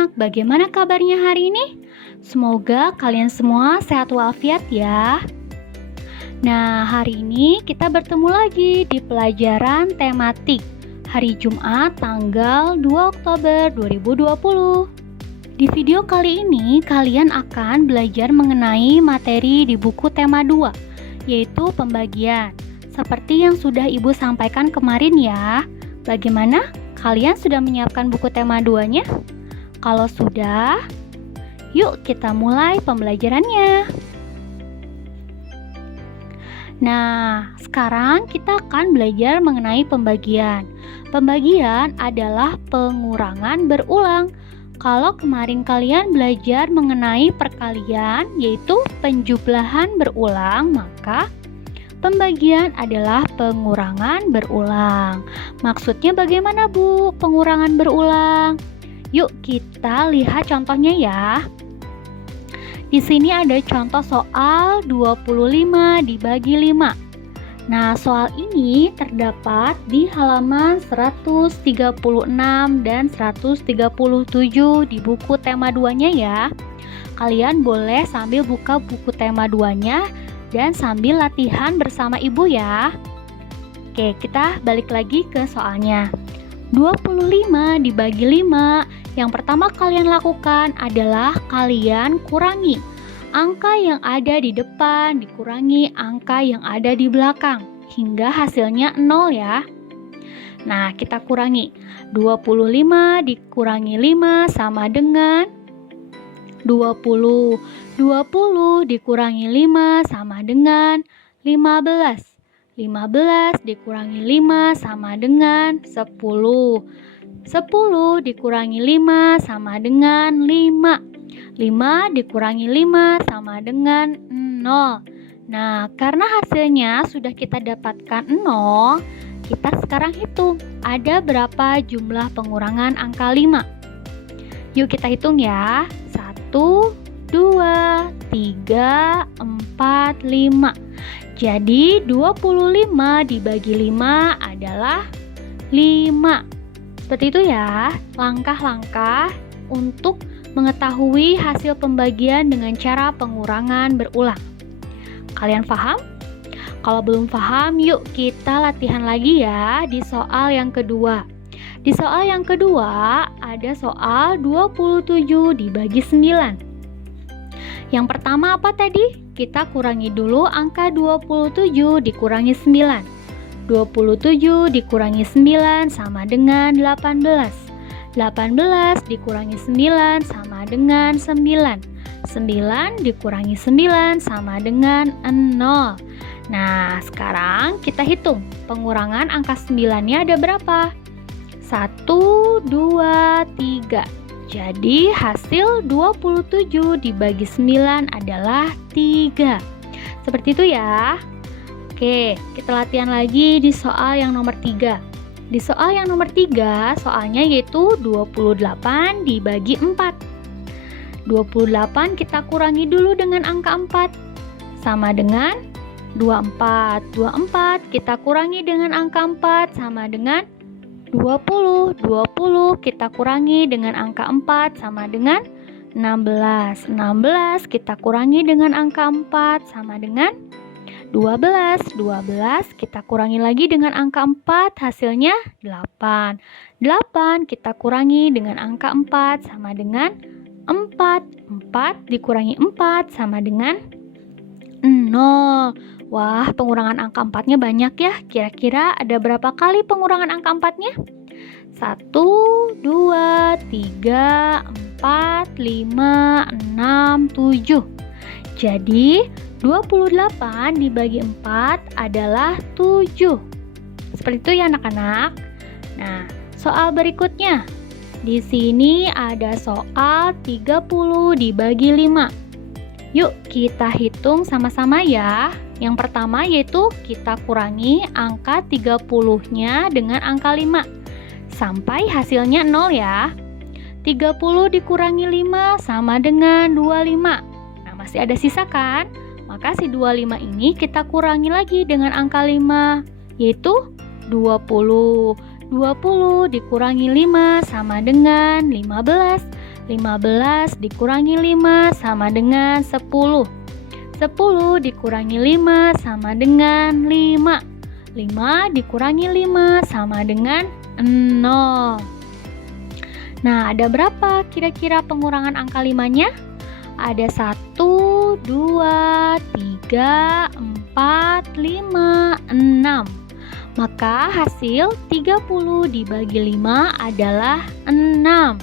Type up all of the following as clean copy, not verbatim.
anak-anak, bagaimana kabarnya hari ini? Semoga kalian semua sehat walafiat ya. Nah, hari ini kita bertemu lagi di pelajaran tematik hari Jumat tanggal 2 Oktober 2020. Di video kali ini kalian akan belajar mengenai materi di buku tema 2, yaitu pembagian. Seperti yang sudah Ibu sampaikan kemarin ya. Bagaimana? Kalian sudah menyiapkan buku tema 2-nya? Kalau sudah, yuk kita mulai pembelajarannya. Nah, sekarang kita akan belajar mengenai pembagian. Pembagian adalah pengurangan berulang. Kalau kemarin kalian belajar mengenai perkalian, yaitu penjumlahan berulang, maka pembagian adalah pengurangan berulang. Maksudnya bagaimana, Bu? Pengurangan berulang. Yuk kita lihat contohnya ya. Di sini ada contoh soal 25 dibagi 5. Nah, soal ini terdapat di halaman 136 dan 137 di buku tema 2-nya ya. Kalian boleh sambil buka buku tema 2-nya dan sambil latihan bersama Ibu ya. Oke, kita balik lagi ke soalnya. 25 dibagi 5. Yang pertama kalian lakukan adalah kalian kurangi angka yang ada di depan dikurangi angka yang ada di belakang hingga hasilnya 0 ya. Nah, kita kurangi. 25 dikurangi 5 sama dengan 20. 20 dikurangi 5 sama dengan 15. 15 dikurangi 5 sama dengan 10. 10 dikurangi 5 sama dengan 5. 5 dikurangi 5 sama dengan 0. Nah, karena hasilnya sudah kita dapatkan 0, kita sekarang hitung ada berapa jumlah pengurangan angka 5. Yuk kita hitung ya. 1, 2, 3, 4, 5. Jadi 25 dibagi 5 adalah 5. Seperti itu ya, langkah-langkah untuk mengetahui hasil pembagian dengan cara pengurangan berulang. Kalian paham? Kalau belum paham, yuk kita latihan lagi ya di soal yang kedua. Di soal yang kedua ada soal 27 dibagi 9. Yang pertama apa tadi? Kita kurangi dulu angka 27 dikurangi 9. 27 dikurangi 9 sama dengan 18. 18 dikurangi 9 sama dengan 9. 9 dikurangi 9 sama dengan 0. Nah, sekarang kita hitung pengurangan angka 9-nya ada berapa? 1, 2, 3. Jadi hasil 27 dibagi 9 adalah 3. Seperti itu ya. Oke, kita latihan lagi di soal yang nomor 3. Di soal yang nomor 3, soalnya yaitu 28 dibagi 4. 28 kita kurangi dulu dengan angka 4. Sama dengan 24. 24 kita kurangi dengan angka 4 sama dengan 20. 20 kita kurangi dengan angka 4 sama dengan 16. 16 kita kurangi dengan angka 4 sama dengan 12. 12 kita kurangi lagi dengan angka 4, hasilnya 8. 8 kita kurangi dengan angka 4 sama dengan 4. 4 dikurangi 4 sama dengan 0. Wah, pengurangan angka 4-nya banyak ya. Kira-kira ada berapa kali pengurangan angka 4-nya? 1, 2, 3, 4, 5, 6, 7. Jadi 28 dibagi 4 adalah 7. Seperti itu ya anak-anak. Nah, soal berikutnya. Di sini ada soal 30 dibagi 5. Yuk kita hitung sama-sama ya. Yang pertama yaitu kita kurangi angka 30-nya dengan angka 5. Sampai hasilnya 0 ya. 30 dikurangi 5 sama dengan 25. Nah, masih ada sisa kan? Maka si 25 ini kita kurangi lagi dengan angka 5, yaitu 20. 20 dikurangi 5 sama dengan 15. 15 dikurangi 5 sama dengan 10. 10 dikurangi 5 sama dengan 5. 5 dikurangi 5 sama dengan 0. Nah, ada berapa kira-kira pengurangan angka 5-nya? Ada 1, 2, 3, 4, 5, 6. Maka hasil 30 dibagi 5 adalah 6.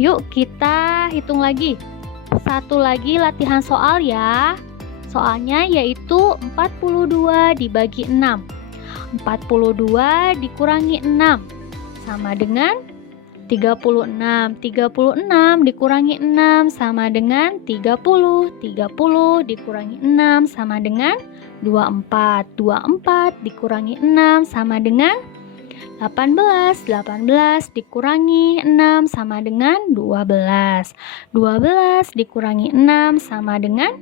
Yuk kita hitung lagi. Satu lagi latihan soal ya. Soalnya yaitu 42 dibagi 6. 42 dikurangi 6 sama dengan 36. 36 dikurangi 6 sama dengan 30. 30 dikurangi 6 sama dengan 24. 24 dikurangi 6 sama dengan 18. 18 dikurangi 6 sama dengan 12. 12 dikurangi 6 sama dengan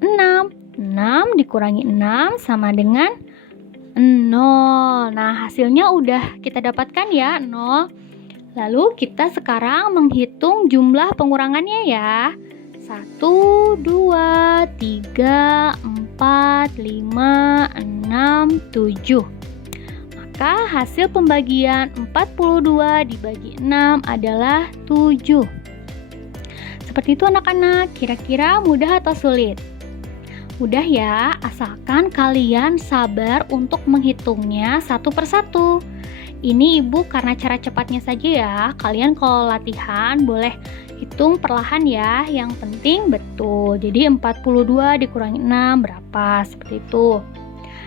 6. 6 dikurangi 6 sama dengan 0. Nah, hasilnya udah kita dapatkan ya, 0. Lalu kita sekarang menghitung jumlah pengurangannya ya. 1, 2, 3, 4, 5, 6, 7. Maka hasil pembagian 42 dibagi 6 adalah 7. Seperti itu anak-anak, kira-kira mudah atau sulit? Mudah ya, asalkan kalian sabar untuk menghitungnya satu persatu. Ini ibu karena cara cepatnya saja ya. Kalian kalau latihan boleh hitung perlahan ya. Yang penting betul. Jadi 42 dikurangi 6 berapa? Seperti itu.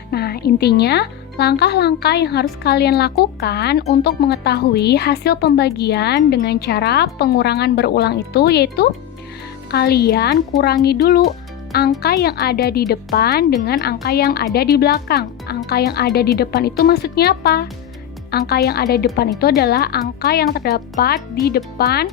Nah, intinya langkah-langkah yang harus kalian lakukan untuk mengetahui hasil pembagian dengan cara pengurangan berulang itu yaitu kalian kurangi dulu angka yang ada di depan dengan angka yang ada di belakang. Angka yang ada di depan itu maksudnya apa? Angka yang ada di depan itu adalah angka yang terdapat di depan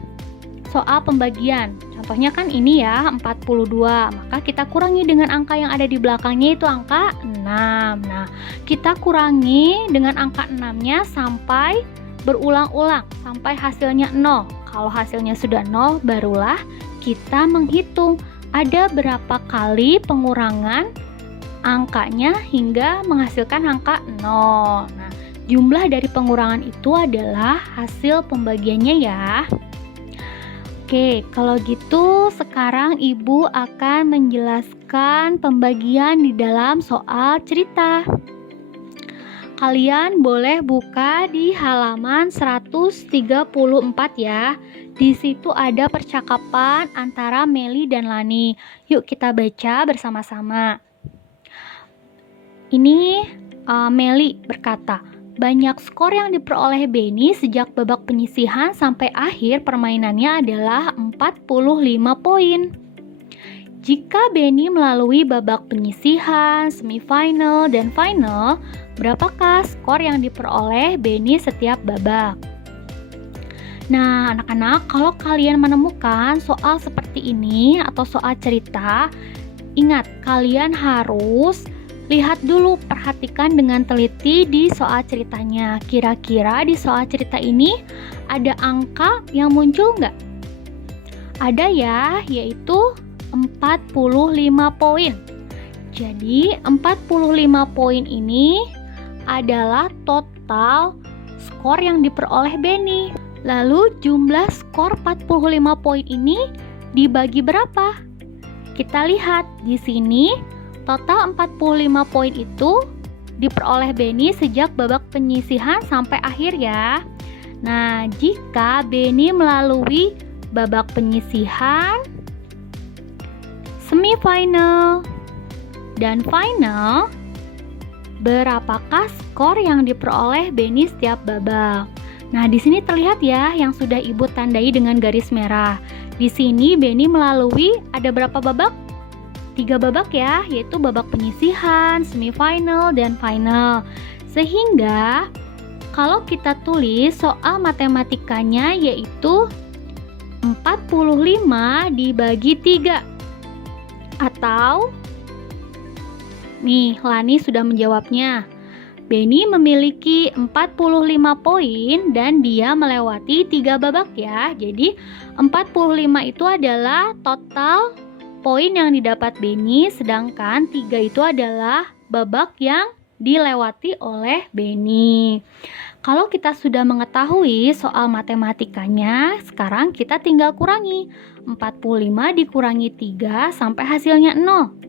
soal pembagian. Contohnya kan ini ya, 42. Maka kita kurangi dengan angka yang ada di belakangnya itu angka 6. Nah, kita kurangi dengan angka 6-nya sampai berulang-ulang, sampai hasilnya 0. Kalau hasilnya sudah 0, barulah kita menghitung ada berapa kali pengurangan angkanya hingga menghasilkan angka 0. Nah, jumlah dari pengurangan itu adalah hasil pembagiannya ya. Oke, kalau gitu sekarang ibu akan menjelaskan pembagian di dalam soal cerita. Kalian boleh buka di halaman 134 ya. Di situ ada percakapan antara Meli dan Lani. Yuk kita baca bersama-sama. Ini Meli berkata, banyak skor yang diperoleh Benny sejak babak penyisihan sampai akhir permainannya adalah 45 poin. Jika Benny melalui babak penyisihan, semifinal, dan final, berapakah skor yang diperoleh Benny setiap babak? Nah, anak-anak, kalau kalian menemukan soal seperti ini atau soal cerita, ingat, kalian harus lihat dulu, perhatikan dengan teliti di soal ceritanya. Kira-kira di soal cerita ini ada angka yang muncul nggak? Ada ya, yaitu 45 poin. Jadi 45 poin ini adalah total skor yang diperoleh Benny. Lalu jumlah skor 45 poin ini dibagi berapa? Kita lihat di sini total 45 poin itu diperoleh Benny sejak babak penyisihan sampai akhir ya. Nah, jika Benny melalui babak penyisihan, semifinal, dan final, berapakah skor yang diperoleh Benny setiap babak? Nah, di sini terlihat ya yang sudah ibu tandai dengan garis merah. Di sini Benny melalui ada berapa babak? 3 babak ya, yaitu babak penyisihan, semifinal, dan final. Sehingga kalau kita tulis soal matematikanya yaitu 45 dibagi 3. Atau nih, Lani sudah menjawabnya. Beni memiliki 45 poin dan dia melewati 3 babak ya. Jadi 45 itu adalah total poin yang didapat Beni, sedangkan 3 itu adalah babak yang dilewati oleh Beni. Kalau kita sudah mengetahui soal matematikanya, sekarang kita tinggal kurangi. 45 dikurangi 3 sampai hasilnya 0.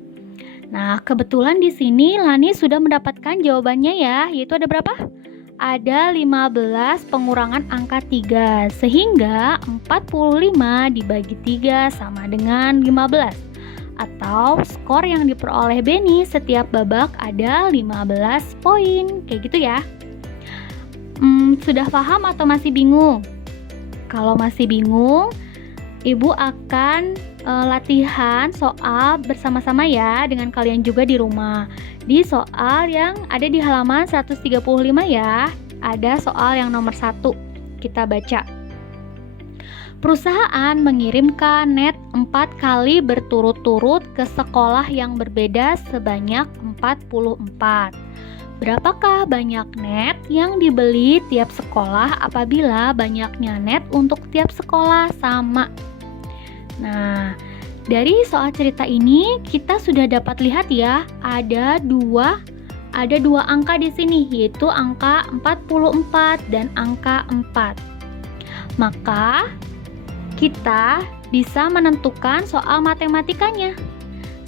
Nah, kebetulan di sini Lani sudah mendapatkan jawabannya ya, yaitu ada berapa? Ada 15 pengurangan angka 3, sehingga 45 dibagi 3 sama dengan 15. Atau skor yang diperoleh Beni setiap babak ada 15 poin, kayak gitu ya. Sudah paham atau masih bingung? Kalau masih bingung, Ibu akan latihan soal bersama-sama ya dengan kalian juga di rumah. Di soal yang ada di halaman 135 ya, ada soal yang nomor 1. Kita baca. Perusahaan mengirimkan net 4 kali berturut-turut ke sekolah yang berbeda sebanyak 44. Berapakah banyak net yang dibeli tiap sekolah apabila banyaknya net untuk tiap sekolah sama? Nah, dari soal cerita ini kita sudah dapat lihat ya, ada dua angka di sini, yaitu angka 44 dan angka 4. Maka kita bisa menentukan soal matematikanya,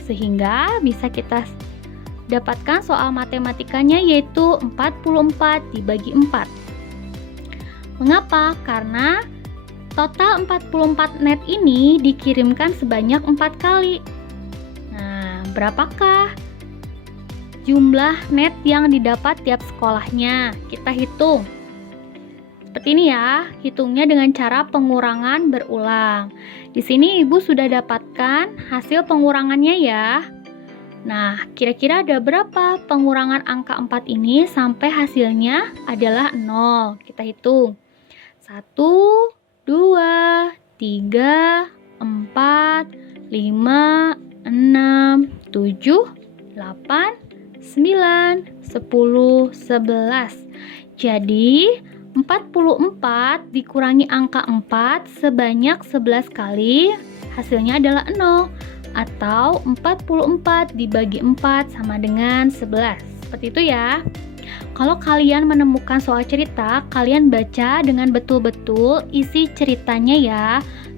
sehingga bisa kita dapatkan soal matematikanya yaitu 44 dibagi 4. Mengapa? Karena total 44 net ini dikirimkan sebanyak 4 kali. Nah, berapakah jumlah net yang didapat tiap sekolahnya? Kita hitung. Seperti ini ya, hitungnya dengan cara pengurangan berulang. Di sini Ibu sudah dapatkan hasil pengurangannya ya. Nah, kira-kira ada berapa pengurangan angka 4 ini sampai hasilnya adalah 0? Kita hitung. 1, 2, 3, 4, 5, 6, 7, 8, 9, 10, 11. Jadi 44 dikurangi angka 4 sebanyak 11 kali, hasilnya adalah 0. Atau 44 dibagi 4 sama dengan 11. Seperti itu ya. Kalau kalian menemukan soal cerita, kalian baca dengan betul-betul isi ceritanya ya.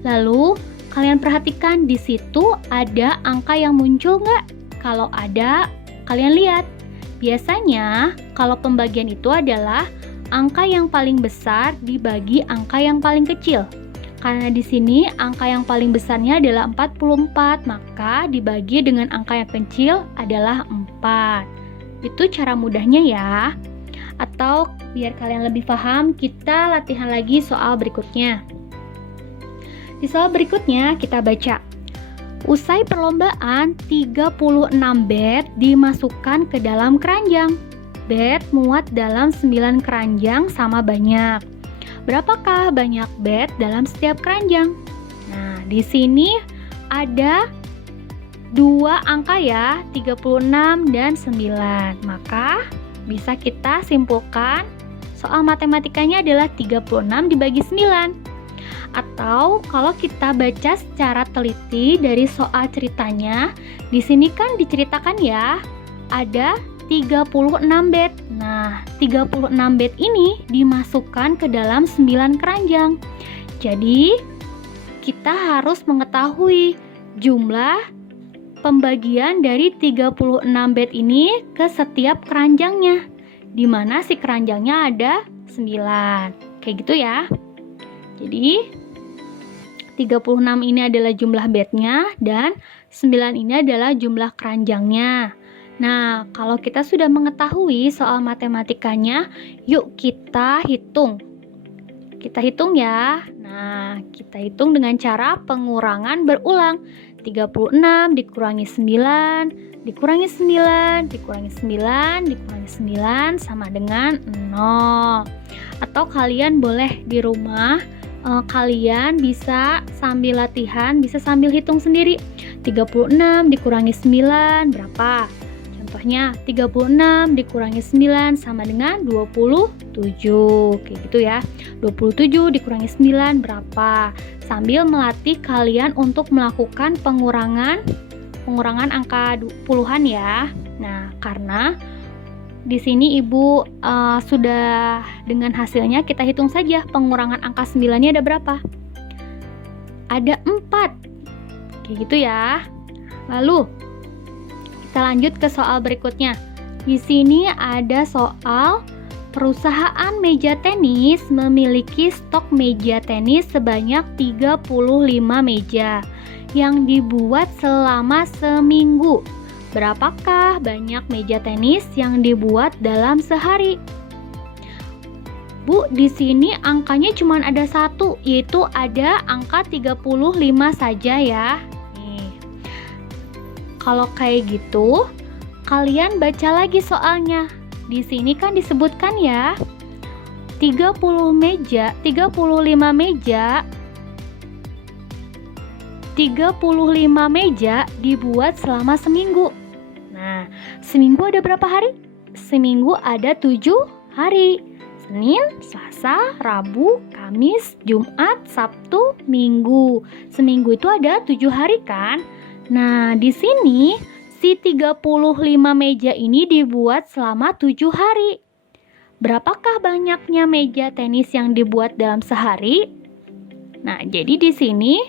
Lalu kalian perhatikan di situ ada angka yang muncul nggak? Kalau ada, kalian lihat. Biasanya kalau pembagian itu adalah angka yang paling besar dibagi angka yang paling kecil. Karena di sini angka yang paling besarnya adalah 44, maka dibagi dengan angka yang kecil adalah 4. Itu cara mudahnya ya. Atau biar kalian lebih paham, kita latihan lagi soal berikutnya. Di soal berikutnya kita baca. Usai perlombaan, 36 bed dimasukkan ke dalam keranjang. Bed muat dalam 9 keranjang sama banyak. Berapakah banyak bed dalam setiap keranjang? Nah, di sini ada dua angka ya, 36 dan 9. Maka bisa kita simpulkan soal matematikanya adalah 36 dibagi 9. Atau kalau kita baca secara teliti dari soal ceritanya, di sini kan diceritakan ya, ada 36 bed. Nah, 36 bed ini dimasukkan ke dalam 9 keranjang. Jadi, kita harus mengetahui jumlah pembagian dari 36 bed ini ke setiap keranjangnya, di mana si keranjangnya ada 9. Kayak gitu ya. Jadi 36 ini adalah jumlah bednya dan 9 ini adalah jumlah keranjangnya. Nah, kalau kita sudah mengetahui soal matematikanya, yuk kita hitung. Kita hitung ya. Nah, kita hitung dengan cara pengurangan berulang. 36 dikurangi 9, dikurangi 9, dikurangi 9, dikurangi 9 sama dengan 0. Atau kalian boleh di rumah, kalian bisa sambil latihan, bisa sambil hitung sendiri. 36 dikurangi 9 berapa? Contohnya 36 dikurangi 9 sama dengan 27. Kayak gitu ya. 27 dikurangi 9 berapa? Sambil melatih kalian untuk melakukan pengurangan angka puluhan ya. Nah, karena di sini Ibu sudah dengan hasilnya, kita hitung saja pengurangan angka 9-nya ada berapa? Ada 4. Kayak gitu ya. Lalu kita lanjut ke soal berikutnya. Di sini ada soal perusahaan meja tenis memiliki stok meja tenis sebanyak 35 meja yang dibuat selama seminggu. Berapakah banyak meja tenis yang dibuat dalam sehari? Bu, di sini angkanya cuma ada satu, yaitu ada angka 35 saja ya. Nih. Kalau kayak gitu, kalian baca lagi soalnya. Di sini kan disebutkan ya, 35 meja dibuat selama seminggu. Nah, seminggu ada berapa hari? Seminggu ada 7 hari. Senin, Selasa, Rabu, Kamis, Jumat, Sabtu, Minggu. Seminggu itu ada 7 hari kan? Nah, di sini si 35 meja ini dibuat selama 7 hari. Berapakah banyaknya meja tenis yang dibuat dalam sehari? Nah, jadi di sini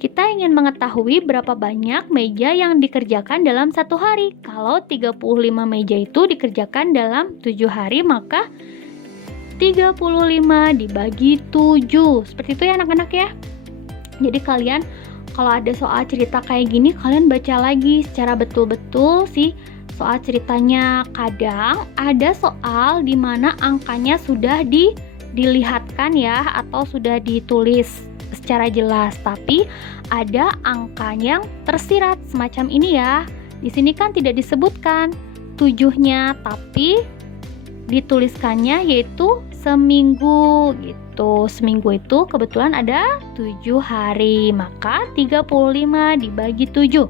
kita ingin mengetahui berapa banyak meja yang dikerjakan dalam satu hari. Kalau 35 meja itu dikerjakan dalam 7 hari, maka 35 dibagi 7. Seperti itu ya anak-anak ya. Jadi kalian kalau ada soal cerita kayak gini, kalian baca lagi secara betul-betul sih soal ceritanya. Kadang ada soal di mana angkanya sudah dilihatkan ya, atau sudah ditulis secara jelas, tapi ada angka yang tersirat semacam ini ya. Di sini kan tidak disebutkan 7-nya, tapi dituliskannya yaitu seminggu gitu. Seminggu itu kebetulan ada 7 hari, maka 35 dibagi 7.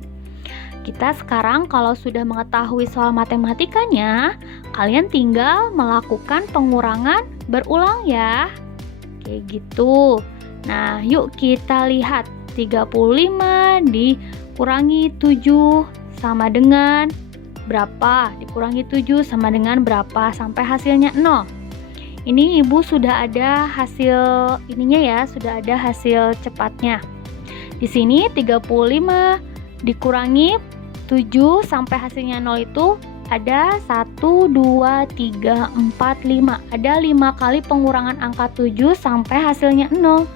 Kita sekarang kalau sudah mengetahui soal matematikanya, kalian tinggal melakukan pengurangan berulang ya. Kayak gitu. Nah, yuk kita lihat 35 dikurangi 7 sama dengan berapa? Dikurangi 7 sama dengan berapa? Sampai hasilnya 0. Ini Ibu sudah ada hasil ininya ya, sudah ada hasil cepatnya. Di sini 35 dikurangi 7 sampai hasilnya 0 itu ada 1, 2, 3, 4, 5. Ada 5 kali pengurangan angka 7 sampai hasilnya 0.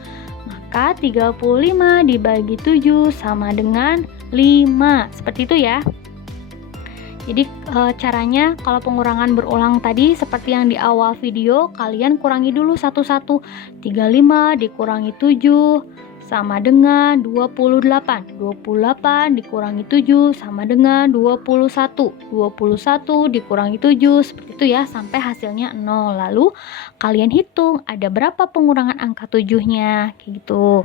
Maka 35 dibagi 7 sama dengan 5. Seperti itu ya. Jadi caranya kalau pengurangan berulang tadi seperti yang di awal video, kalian kurangi dulu satu-satu. 35 dikurangi 7 sama dengan 28. 28 dikurangi 7 sama dengan 21. 21 dikurangi 7, seperti itu ya, sampai hasilnya 0. Lalu kalian hitung ada berapa pengurangan angka 7-nya, kayak gitu.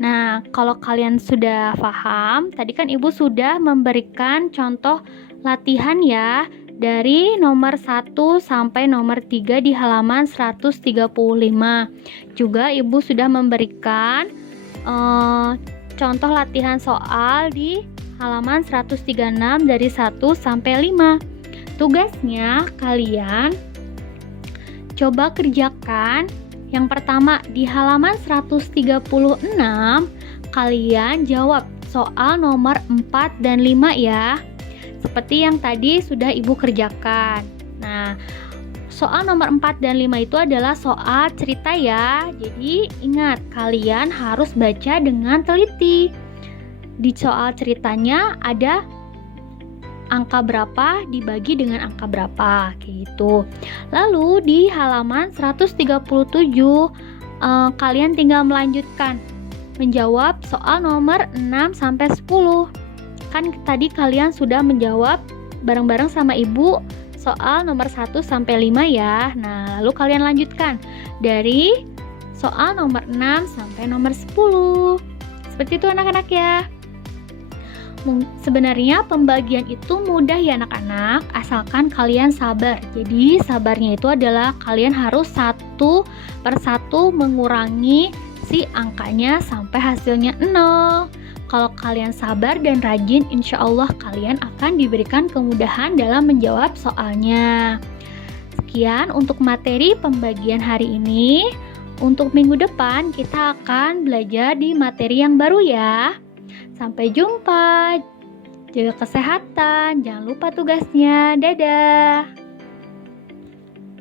Nah, kalau kalian sudah paham, tadi kan Ibu sudah memberikan contoh latihan ya, dari nomor 1 sampai nomor 3 di halaman 135. Juga Ibu sudah memberikan contoh latihan soal di halaman 136 dari 1 sampai 5. Tugasnya kalian coba kerjakan. Yang pertama, di halaman 136 kalian jawab soal nomor 4 dan 5 ya. Seperti yang tadi sudah Ibu kerjakan. Nah, soal nomor 4 dan 5 itu adalah soal cerita ya. Jadi ingat, kalian harus baca dengan teliti. Di soal ceritanya ada angka berapa dibagi dengan angka berapa, kayak gitu. Lalu di halaman 137 kalian tinggal melanjutkan menjawab soal nomor 6 sampai 10. Kan tadi kalian sudah menjawab bareng-bareng sama Ibu soal nomor 1 sampai 5 ya. Nah, lalu kalian lanjutkan dari soal nomor 6 sampai nomor 10. Seperti itu anak-anak ya. Sebenarnya pembagian itu mudah ya anak-anak, asalkan kalian sabar. Jadi sabarnya itu adalah kalian harus satu persatu mengurangi si angkanya sampai hasilnya 0. Kalau kalian sabar dan rajin, insya Allah kalian akan diberikan kemudahan dalam menjawab soalnya. Sekian untuk materi pembagian hari ini. Untuk minggu depan kita akan belajar di materi yang baru ya. Sampai jumpa. Jaga kesehatan, jangan lupa tugasnya. Dadah.